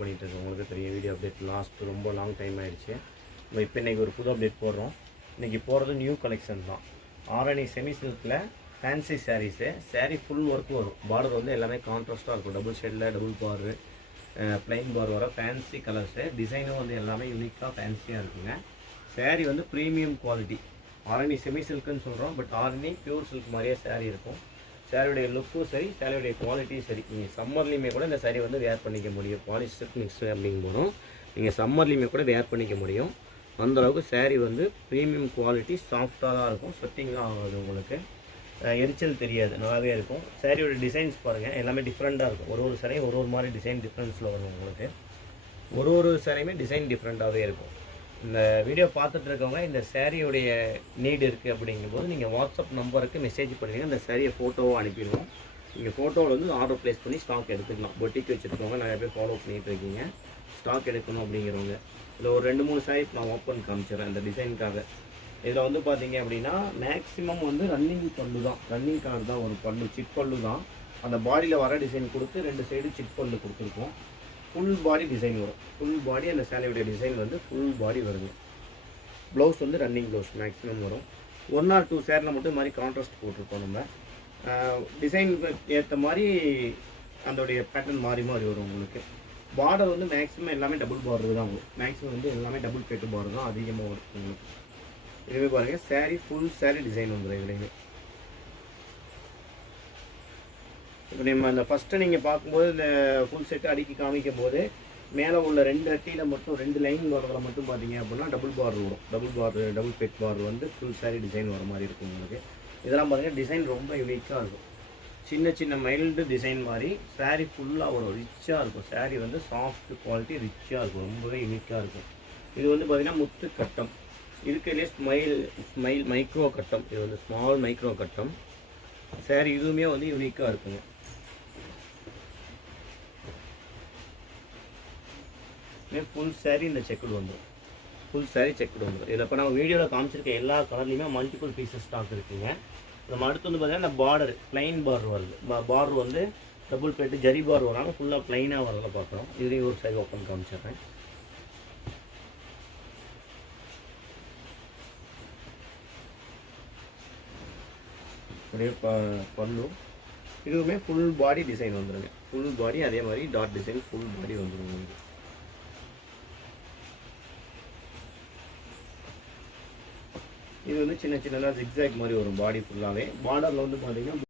பண்ணிகிட்டு இருக்கேன். உங்களுக்கு தெரியும் வீடியோ அப்டேட் ரொம்ப லாங் டைம் ஆகிடுச்சு. நம்ம இப்போ இன்றைக்கி ஒரு புது அப்டேட் போடுறோம். இன்றைக்கி போகிறது நியூ கலெக்ஷன் தான். ஆரணி செமி சில்கில் fancy saris. Sari full work வரும். பார்டர் வந்து எல்லாமே கான்ட்ராஸ்ட்டாக இருக்கும். டபுள் ஷேடில் டபுள் பாரு, ப்ளைன் பார் வர ஃபேன்சி கலர்ஸு. டிசைனும் வந்து எல்லாமே யூனிக்காக ஃபேன்சியாக இருக்குங்க. சாரீ வந்து ப்ரீமியம் குவாலிட்டி. ஆரணி செமி சில்க்குன்னு சொல்கிறோம், பட் ஆரணி பியூர் சில்க் மாதிரியே சாரீ இருக்கும். சாரியுடைய லுக்கும் சரி, சாரியுடைய குவாலிட்டியும் சரி. நீங்கள் சம்மர்லேயுமே கூட இந்த சாரீ வந்து வேர் பண்ணிக்க முடியும். பாலிஷ் சில்க் மிக்ஸ் அப்படிங்கும் போதும் நீங்கள் சம்மர்லேயுமே கூட வேர் பண்ணிக்க முடியும். அந்தளவுக்கு சாரீ வந்து ப்ரீமியம் குவாலிட்டி, சாஃப்டாக தான் இருக்கும். ஸ்வெட்டிங்லாம் ஆகாது, உங்களுக்கு எரிச்சல் தெரியாது, நல்லாவே இருக்கும். சாரியோட டிசைன்ஸ் பாருங்கள், எல்லாமே டிஃப்ரெண்ட்டாக இருக்கும். ஒரு சாரியும் ஒரு மாதிரி டிசைன் டிஃப்ரென்ஸில் வரும். உங்களுக்கு ஒரு சாரியுமே டிசைன் டிஃப்ரெண்ட்டாகவே இருக்கும். இந்த வீடியோ பார்த்துட்டு இருக்கவங்க இந்த சாரியுடைய நீடு இருக்குது அப்படிங்கும்போது நீங்கள் வாட்ஸ்அப் நம்பருக்கு மெசேஜ் பண்ணுவீங்க. அந்த சாரியை ஃபோட்டோவாக அனுப்பிடுவோம். நீங்கள் ஃபோட்டோவில் வந்து ஆர்டர் ப்ளேஸ் பண்ணி ஸ்டாக் எடுத்துக்கலாம். பொட்டிக்கு வச்சுருக்கவங்க நிறைய பேர் ஃபாலோ பண்ணிகிட்டு இருக்கீங்க. ஸ்டாக் எடுக்கணும் அப்படிங்கிறவங்க இதில் ஒரு 2-3 சாரி நான் ஓப்பன் காமிச்சிடுறேன் இந்த டிசைனுக்காக. இதில் வந்து பார்த்தீங்க அப்படின்னா மேக்ஸிமம் வந்து ரன்னிங் பல்லு தான், ரன்னிங் கலர் தான். ஒரு பல்லு சிட் பல்லு தான். அந்த பாடியில் வர டிசைன் கொடுத்து 2 சைடு சிட் பல்லு கொடுத்துருக்கோம். ஃபுல் பாடி டிசைன் வரும். ஃபுல் பாடி அந்த சேலையுடைய டிசைன் வந்து ஃபுல் பாடி வருது. ப்ளவுஸ் வந்து ரன்னிங் ப்ளவுஸ் மேக்ஸிமம் வரும். 1 or 2 சேரில் மட்டும் இது மாதிரி கான்ட்ராஸ்ட் போட்டிருக்கோம். நம்ம டிசைன் ஏற்ற மாதிரி அதோடைய பேட்டர்ன் மாறி வரும். உங்களுக்கு பார்டர் வந்து மேக்ஸிமம் எல்லாமே டபுள் பார்டர் தான் வரும். மேக்ஸிமம் வந்து எல்லாமே டபுள் பேட்டு பார்டர் தான் அதிகமாக வரும் உங்களுக்கு. இதுவே பாருங்கள், சாரீ ஃபுல் சாரீ டிசைன் வந்துடும். இதுலேயுமே இப்போ நம்ம இந்த ஃபஸ்ட்டு நீங்கள் பார்க்கும்போது இந்த ஃபுல் செட்டு அடுக்கி காமிக்கும் போது மேலே உள்ள 2 அட்டியில் மட்டும் 2 லைன் வரதில் மட்டும் பார்த்தீங்க அப்படின்னா டபுள் பார்டர் வரும். டபுள் பெட் பார்டர் வந்து ஃபுல் சாரீ டிசைன் வர மாதிரி இருக்கும் உங்களுக்கு. இதெல்லாம் பார்த்தீங்கன்னா டிசைன் ரொம்ப யூனிக்காக இருக்கும். சின்ன மைல்டு டிசைன் மாதிரி சாரீ ஃபுல்லாக வரும். ரிச்சாக இருக்கும். சாரீ வந்து சாஃப்ட் குவாலிட்டி ரிச்சாக இருக்கும். ரொம்பவே யூனிக்காக இருக்கும். இது வந்து பார்த்திங்கன்னா முத்து கட்டம். இதுக்கிலே ஸ்மைல் மைக்ரோ கட்டம். இது வந்து ஸ்மால் மைக்ரோ கட்டம். சாரீ இதுவுமே வந்து யூனிக்காக இருக்குங்க. ஃபுல் சாரீ இந்த செக்குடு வந்துடும். ஃபுல் சாரீ செக்குடு வந்துடும். இதில் இப்போ நம்ம வீடியோவில் காமிச்சிருக்க எல்லா கலர்லேயுமே மல்டிபிள் பீசஸ் ஸ்டாக் இருக்குங்க. நம்ம அடுத்து வந்து பார்த்தீங்கன்னா இந்த பார்டர் ப்ளைன் பார்டர் வருது. பார்டர் வந்து டபுள் பேட்டு ஜரி பார்டர் வராங்க. ஃபுல்லாக ப்ளைனாக வரதை பார்க்குறோம். இதுலேயும் ஒரு சாரி ஓப்பன் காமிச்சிடுறேன். அப்படியே பல்லு இதுவுமே ஃபுல் பாடி டிசைன் வந்துடுங்க. ஃபுல் பாடி அதே மாதிரி டாட் டிசைன் ஃபுல் பாடி வந்துடுங்க. இது வந்து சின்னதாக ஜிக்ஸாக் மாதிரி வரும். பாடி ஃபுல்லாகவே பார்டரில் வந்து பார்த்தீங்கன்னா